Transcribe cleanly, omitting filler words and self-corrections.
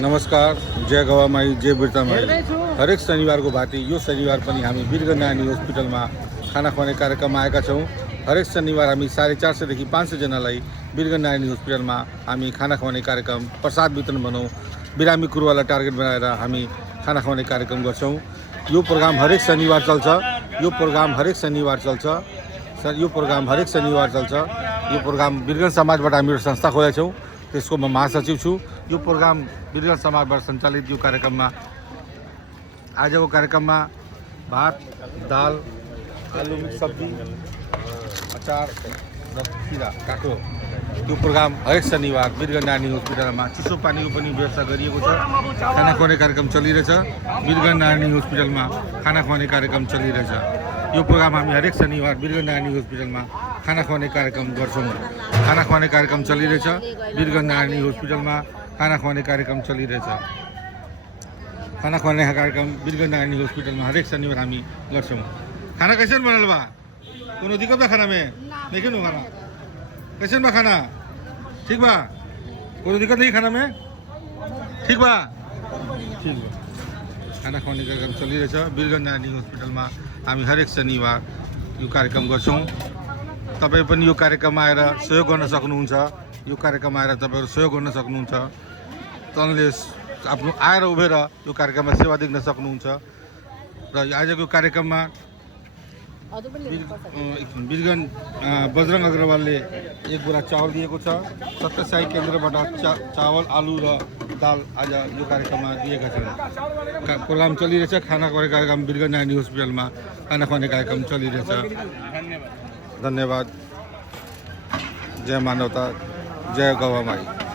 नमस्कार, जय गवामाई, जय बिर्तामाई। हरेक शनिबारको भाँति यो शनिबार पनि हामी वीरगञ्ज नानी हस्पिटलमा खाना खुवाउने कार्यक्रममा आएका छौँ। हरेक शनिबार हामी 450 देखि 500 जनालाई वीरगञ्ज नानी हस्पिटलमा हामी खाना खुवाउने कार्यक्रम, प्रसाद वितरण भनौँ, बिरामी कुरुवालाई टार्गेट बनाएर हामी खाना खुवाउने कार्यक्रम गर्छौँ। यो प्रोग्राम हरेक शनिबार चल्छ। यो प्रोग्राम हरेक शनिबार चल्छ। यो प्रोग्राम वीरगञ्ज समाजबाट हामी एउटा संस्था खोलेका छौँ, त्यसको म महासचिव छु। यो प्रोग्राम वीरगञ्ज समाजबाट सञ्चालित यो कार्यक्रममा आजको कार्यक्रममा भात, दाल, आलु मिक्स सब्जी, अचार र खिरा काटो। यो प्रोग्राम हरेक शनिबार वीरगञ्ज नानी हस्पिटलमा चिसो पानीको पनि व्यवस्था गरिएको छ। खाना खुवाउने कार्यक्रम चलिरहेछ। वीरगञ्ज नानी हस्पिटलमा खाना खुवाउने कार्यक्रम चलिरहेछ। यो प्रोग्राम हामी हरेक शनिबार वीरगञ्ज नानी हस्पिटलमा खाना खुवाउने कार्यक्रम गर्छौँ। खाना खुवाउने कार्यक्रम चलिरहेछ। वीरगञ्ज नानी हस्पिटलमा खाना खुवाउने कार्यक्रम चलिरहेछ। खाना खुवाउने कार्यक्रम वीरगञ्ज नानी हस्पिटलमा हरेक शनिबार हामी गर्छौँ। खाना कैसे बनल बा? कोनो दिक्कत बा खाना में? देखिए नो खाना कैसे बा? खाना ठीक बा? कोनो दिक्कत नहीं खाना में? ठीक बा? ठीक बा। खाना खुवाउने कार्यक्रम चलिरहेछ। वीरगञ्ज नानी हस्पिटलमा हामी हरेक शनिबार यो कार्यक्रम गर्छौँ। तपाईँ पनि यो कार्यक्रममा आएर सहयोग गर्न सक्नुहुन्छ। यो कार्यक्रममा आएर तपाईँहरू सहयोग गर्न सक्नुहुन्छ। तनले आफ्नो आएर उभेर यो कार्यक्रममा सेवा दिन सक्नुहुन्छ। र आजको कार्यक्रममा वीरगञ्ज बजरङ अग्रवालले एक बोरा चावल दिएको छ। सत्यसाई केन्द्रबाट चावल, आलु र दाल आज यो कार्यक्रममा दिएका छन्। प्रोग्राम चलिरहेछ। खाना खुवाउने कार्यक्रम वीरगञ्ज नानी हस्पिटलमा खाना खुवाउने कार्यक्रम चलिरहेछ। धन्यवाद। जय मानवता, जय गवामाई।